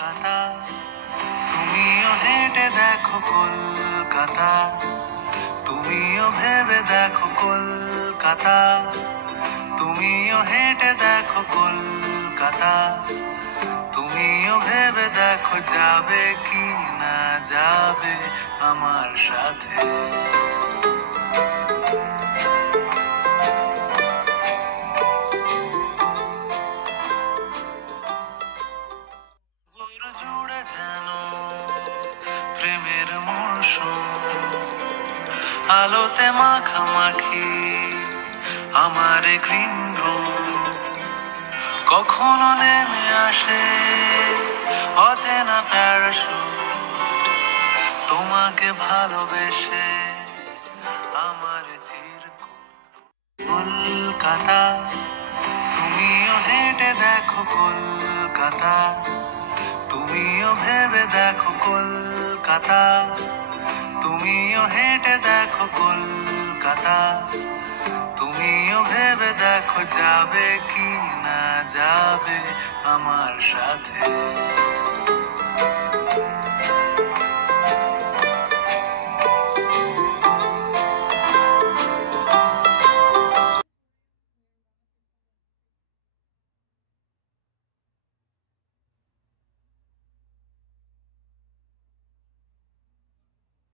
কলকাতা, তুমিও হেঁটে দেখো কলকাতা, তুমিও ভেবে দেখো কলকাতা, তুমিও হেঁটে দেখো কলকাতা, তুমিও ভেবে দেখো যাবে কি না যাবে আমার সাথে। জুড়ে যেন প্রেমের মৌসুম, আলোতে মাখামাখি আমার গ্রিন রুম, কখনো নেমে আসে অচেনা প্যারাশুট, তোমাকে ভালোবেসে আমার চিরকুট। কলকাতা, তুমিও হেঁটে দেখো কলকাতা, তুমিও ভেবে দেখো কলকাতা, তুমিও হেঁটে দেখো কলকাতা, তুমিও ভেবে দেখো যাবে কি না যাবে আমার সাথে।